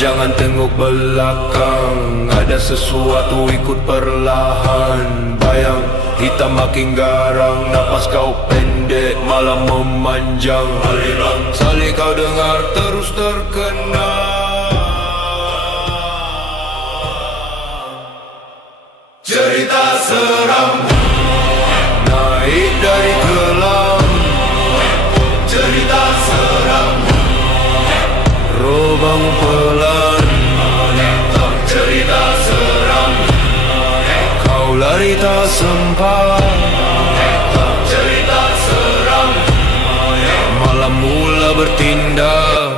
Jangan tengok belakang, ada sesuatu ikut perlahan. Bayang hitam makin garang, napas kau pendek malam memanjang. Aliran salih kau dengar terus terkenal. Cerita seram naik dari kelam. Cerita seram Robang pelan. Cerita seram kau lari tak sempat. Cerita seram malam mula bertindak.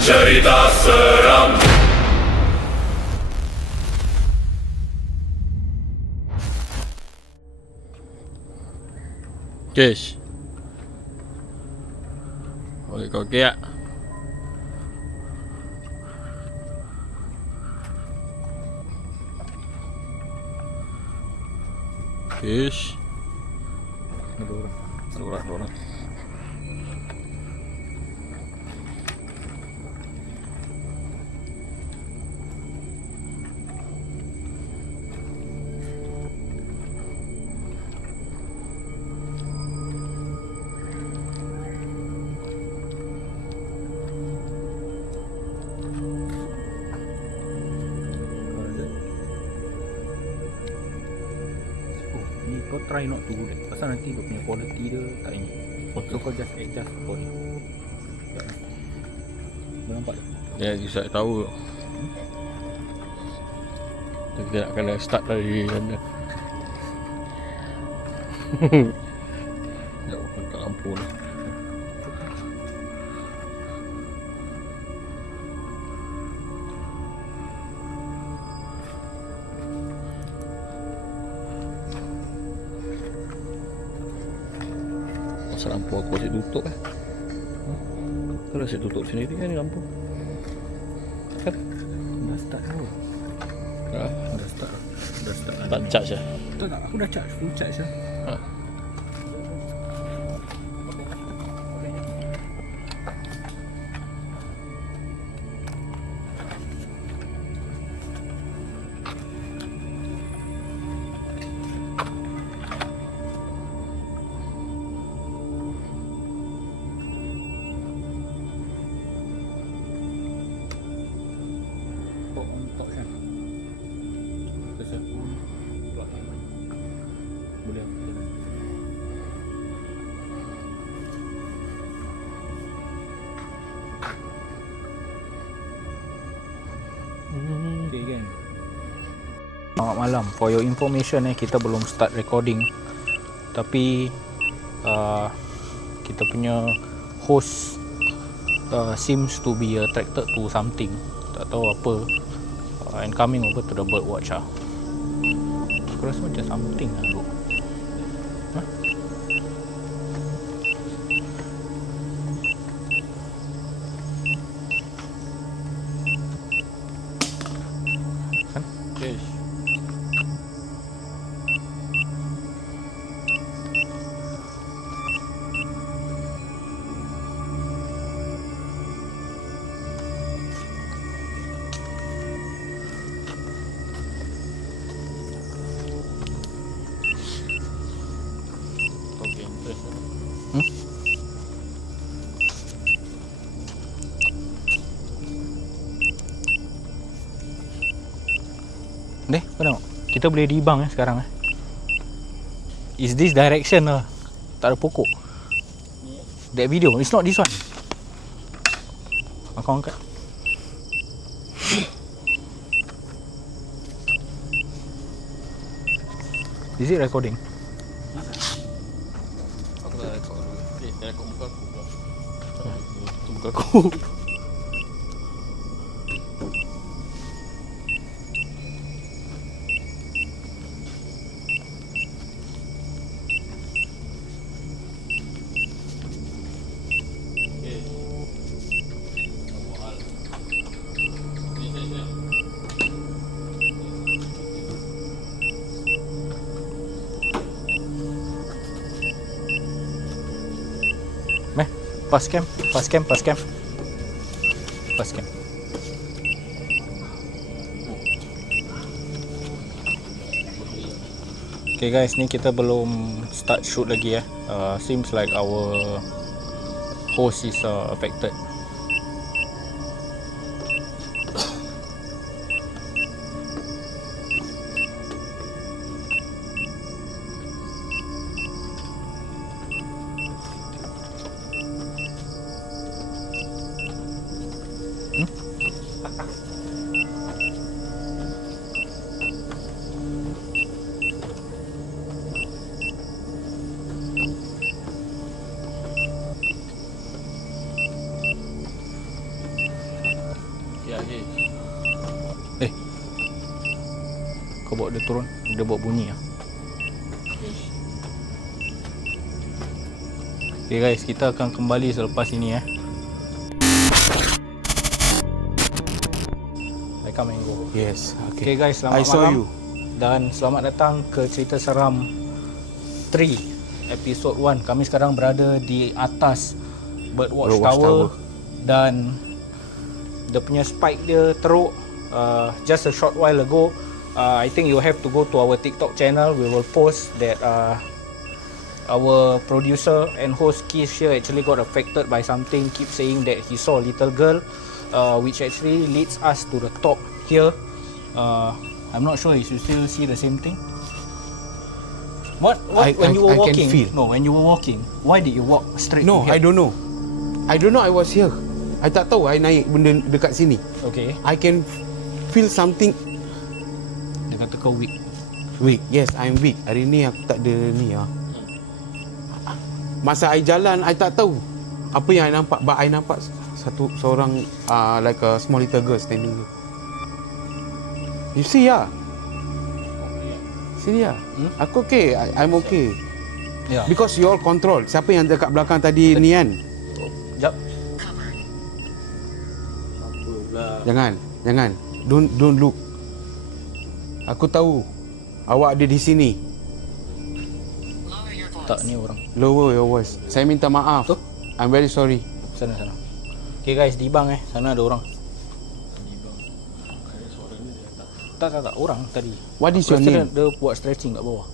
Cerita seram. Kesh. Oi, kau okey tak? Kesh. Ada orang. Ni kau try not to do that. Pasal nanti dia punya quality dia tak ini. So kau just adjust recording. Dah nampak tak? Ya, saya tahu. Kita nak kena start dari sana. Nak buka lampu ni. Masa lampu aku asyik tutup kan. Kalau asyik tutup sendiri kan ni lampu. Kan? Dah start tau. Ah, Dah start. tak charge lah. Tak, aku dah charge, full charge lah. Ha. Kau on top kan? Terus aku plug in. Boleh aku jalan. Okay kan? Selamat malam. For your information kita belum start recording. Tapi kita punya host seems to be attracted to something. Tak tahu apa. And coming over to the bird watch lah. Aku rasa macam something lah bro. Huh? Kan? Kesh. Okay, interest. Deh, kau tengok. Kita boleh debunk sekarang Is this direction lah. Tak ada pokok. That video, it's not this one. Kau angkat. Is it recording? Aku dah rekod dulu. Dia rekod muka aku pula. Itu muka aku. Pass cam. Okay guys, ni kita belum start shoot lagi seems like our host is affected. Ya, je. Kau bawa dia turun, dia buat bunyi Okay guys, kita akan kembali selepas ini I come and go. Yes, Okay okay. guys, selamat I saw malam you. dan selamat datang ke Cerita Seram 3 episode 1. Kami sekarang berada di atas Birdwatch Tower dan dia punya spike dia teruk just a short while ago. I think you have to go to our TikTok channel. We will post that our producer and host Keith here actually got affected by something. Keep saying that he saw a little girl, which actually leads us to the top here. I'm not sure if you still see the same thing. When you were walking? can feel. No, when you were walking, why did you walk straight? No, to here? I don't know. I was here. I tak tahu I naik benda dekat sini. Okay. I can feel something. Dia kata kau weak. Weak. Yes, I'm weak. Hari ni aku tak ada ni Masa I jalan, I tak tahu apa yang I nampak. But I nampak seorang like a small little girl standing here. You see See Aku okay. I'm okay. Yeah. Because you all control. Siapa yang dekat belakang tadi ni kan? Jap. Jangan. Don't look. Aku tahu awak ada di sini. Tak, ni orang. Lower your voice. Saya minta maaf. Tu? I'm very sorry. Sana. Okay guys, di bang sana ada orang. Tak, orang tadi. What is your Rasa name? Dia buat stretching kat bawah.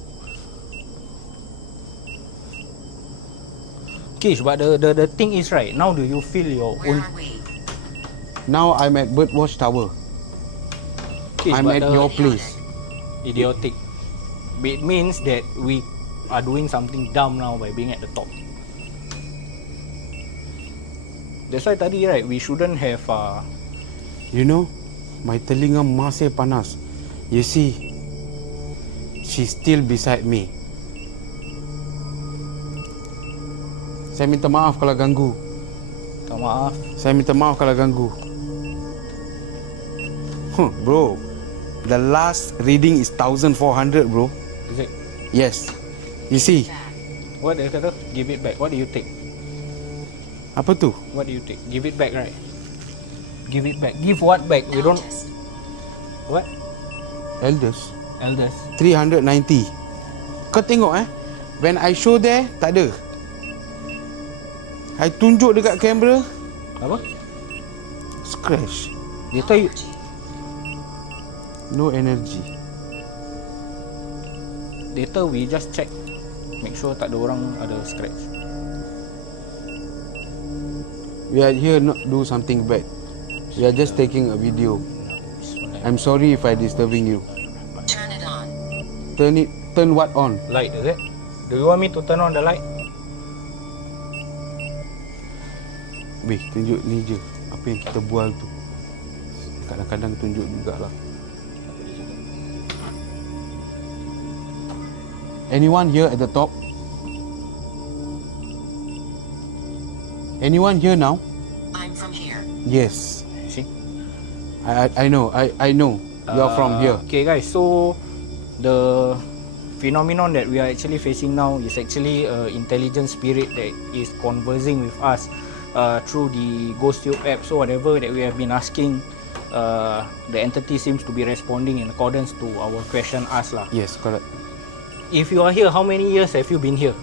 Okay, but the thing is right, now do you feel your own... Now I'm at Birdwatch Tower. Okay, I'm but at your place. Idiotic. It means that we are doing something dumb now by being at the top. That's why tadi right, we shouldn't have You know, my telinga masih panas. You see, she's still beside me. Saya minta maaf kalau ganggu. maaf. Saya minta maaf kalau ganggu. Bro, the last reading is 1400, bro. Is it? Yes. You see? What dia kata? Give it back. What do you take? Apa tu? What do you take? Give it back, right? Give it back. Give what back? We don't... What? Elders. 390. Kau tengok when I show there, tak ada. I tunjuk dekat kamera, Apa? scratch. Dia tahu No energy. later we just check. Make sure tak ada orang ada scratch. We are here not do something bad. We are just taking a video. I'm sorry if I disturbing you. Turn it on. Turn what on? Light, is it? Do you want me to turn on the light? Weh, tunjuk ni je. Apa yang kita bual tu. Kadang-kadang tunjuk jugalah. Anyone here at the top? Anyone here now? I'm from here. Yes. See? I know. I know. You're from here. Okay guys, so the phenomenon that we are actually facing now is actually an intelligent spirit that is conversing with us through the GhostTube app. So whatever that we have been asking, the entity seems to be responding in accordance to our question asked lah. Yes, correct. If you are here, how many years have you been here?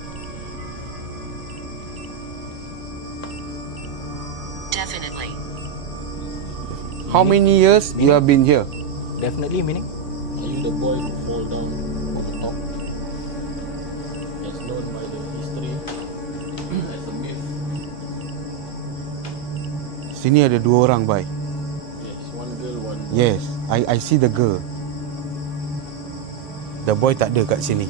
How many years you have been here? Definitely meaning. Are you the boy who fall down from the top? As known by the history as a myth. Sini ada 2 orang, bye. Yes, one girl, one boy. Yes, I see the girl. The boy tak ada kat sini.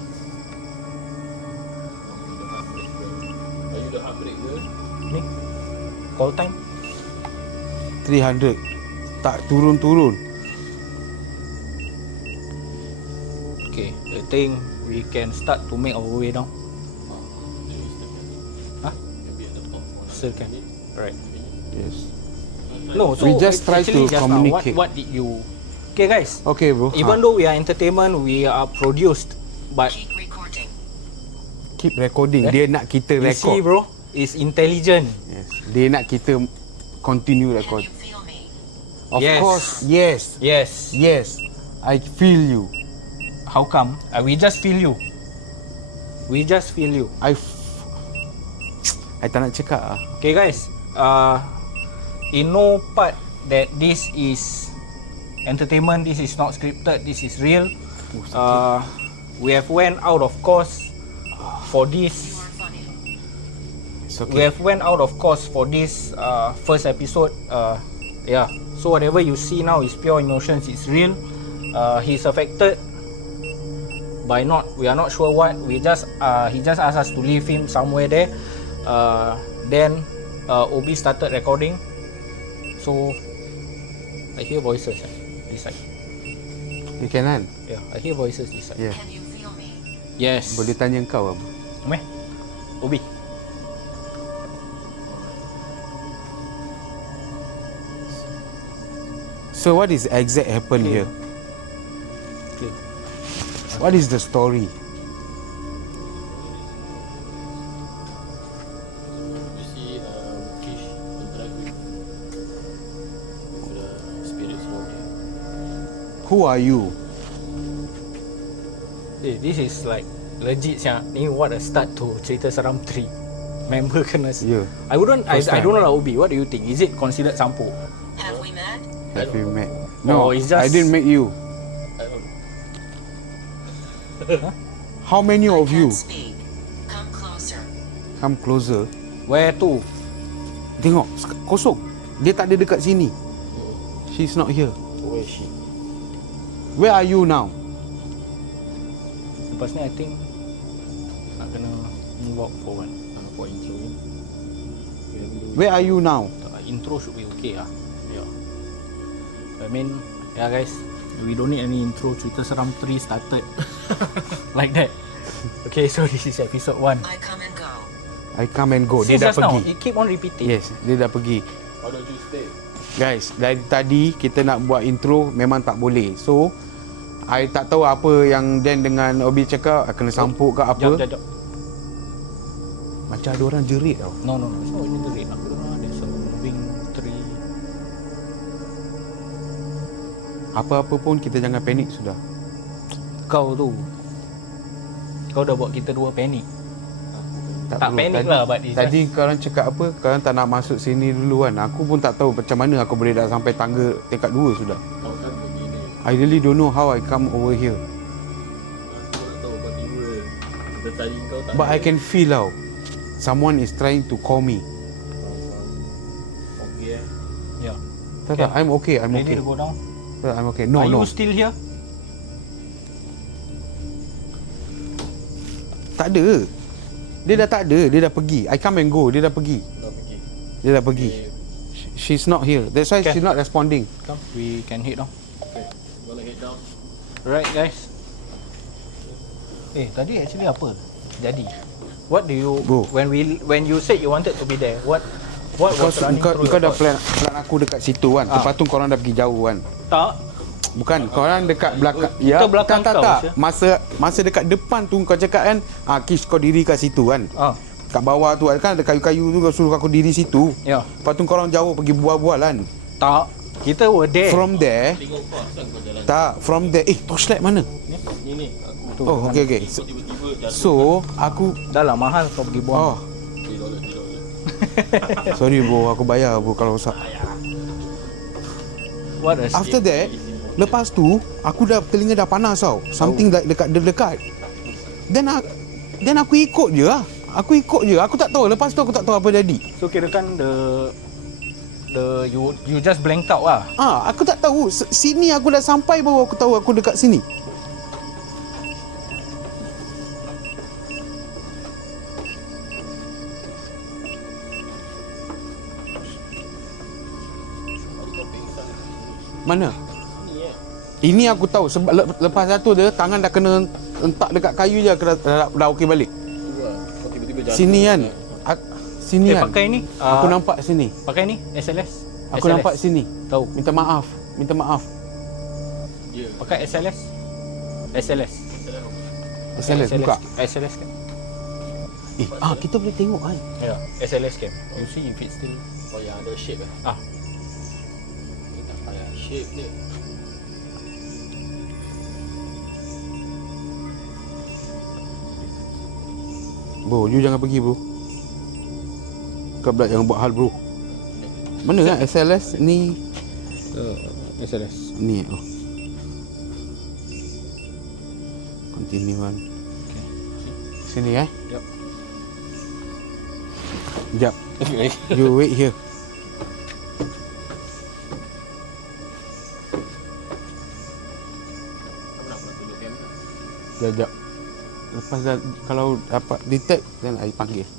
Are you the heartbreak girl? Ni. Call time. 300. Tak turun-turun. Okay, I think we can start to make our way down. Huh? Maybe at the top one. Still can. Right. Yes. No, so We just try actually to just communicate. Now, what did you? Okay, guys. Okay, bro. Even though we are entertainment, we are produced, but Keep recording. Keep recording. Eh? Dia nak kita you record. see, bro, is intelligent. Yes. Dia nak kita continue Can record. you feel me? Of Yes. course. Yes. Yes. Yes. I feel you. How come? We just feel you. We just feel you. I tak nak cakap ah. Okay, guys. In no part that this is entertainment, this is not scripted, this is real. We have went out of course for You this. are funny. It's We okay. have went out of course for this first episode. Yeah. So whatever you see now is pure emotions. It's real. He's affected by we are not sure what. He just asked us to leave him somewhere there. Then Obi started recording. So I hear voices this side. You can kan? Yeah, I hear voices this side. Yeah. Can you feel me? Yes. Boleh tanya kau apa? Meh. Obi. So what is exact happened Clear. here? Clear. What is the story? You see fish interact with the spirits down here. Who are you? This is like legit sia. Ni what a start to cerita seram 3. Member kena Yeah. I wouldn't First I time. don't know lah Obi. What do you think? Is it considered sampo? Have we met? Have you met? Oh, No, it's just- I didn't meet you. I don't How many I of you? can't speak. Come closer. Come closer. Where to? Tengok, kosong. Dia tak ada dekat sini. She's not here. where is she? Where are you now? Lepas ni I think nak kena move out for one. For intro ni. We haven't do Where are you now? Intro should be okay lah. Yeah. I mean, yeah guys, we don't need any intro. Cerita seram 3 started like that. Okay, so this is episode 1. I come and go. I come and go. Dia Since dah just now, pergi. it keep on repeating. Yes, dia dah pergi. Why don't you stay? Guys, dari tadi kita nak buat intro memang tak boleh. So, I tak tahu apa yang Dan dengan Obi cakap, kena sampuk ke apa. Jap. Macam ada orang jerit tau. No. It's not in the rate. Aku dengar there's a moving tree. Apa-apa pun kita jangan panik sudah. Kau tu. Kau dah buat kita dua panik. Tak perlu. panik Tadi- lah, but it's Tadi korang cakap apa? Korang tak nak masuk sini dulu kan. Aku pun tak tahu macam mana aku boleh dah sampai tangga tingkat 2 sudah. Kau kan begini. I really don't know how I come over here. Aku tak tahu kau tiba. Kita cari kau tak But I ada. can feel out. Someone is trying to call me. Okay Yeah. Tak, I'm okay. I'm Ready okay. to go down? Tak, I'm okay. No, Are no. you still here? Tak ada. Dia dah tak ada. Dia dah pergi. I come and go. Dia dah pergi. Dah pergi. Dia dah pergi. She's not here. That's why Okay. she's not responding. Come, we can head down. Okay. Gonna head down. Right guys. Tadi actually apa? Jadi. What do you Bro. when you said you wanted to be there? What was running through Kau your dah thoughts? plan aku dekat situ kan. Lepas tu korang dah pergi jauh kan. Tak. Bukan, korang dekat belakang. Kita belakang tak, kau, tak. Syah. Masa dekat depan tu kau cakap kan, Kish kau diri kat situ kan. Kat bawah tu kan ada kayu-kayu tu, kau suruh aku diri situ. Ya. Lepas tu korang jauh pergi bual-bual kan. Tak. Kita were there. From there, Tengok kau asal kau jalan. tak, from there, torchlight mana? Ni aku Oh, okay. kau tiba-tiba jatuh. So, aku, Dah lah mahal kau pergi buang. oh, $3. sorry bro, aku bayar bro kalau rosak. What a After that, lepas tu aku dah telinga dah panas tau. Something like dekat. Then aku ikut je lah. Aku tak tahu. Lepas tu aku tak tahu apa jadi. So kirakan you just blanked out lah. Aku tak tahu. Sini aku dah sampai baru aku tahu aku dekat sini. Mana? Ini aku tahu sebab lepas satu dia tangan dah kena entak dekat kayu je dah okey balik. Kau tiba-tiba jatuh. Sini kan. Sini kan. Pakai ni. Aku nampak sini. Pakai ni SLS. Aku SLS. nampak sini. Tahu. Minta maaf. Ya. Pakai SLS. SLS buka. SLS kan. Kita boleh tengok kan. Ya, SLS kan. You see if it's still. Oh, yang ada shape eh. Ni tak payah shape ni. Bro, you jangan pergi bro. Kau pula jangan buat hal bro. Mana kan SLS ni? SLS. Ni Continue kan. Sini Yup. Sekejap. You wait here. Apa nak tunjuk kamera? Sekejap. Lepas dah, kalau dapat detect, then I panggil.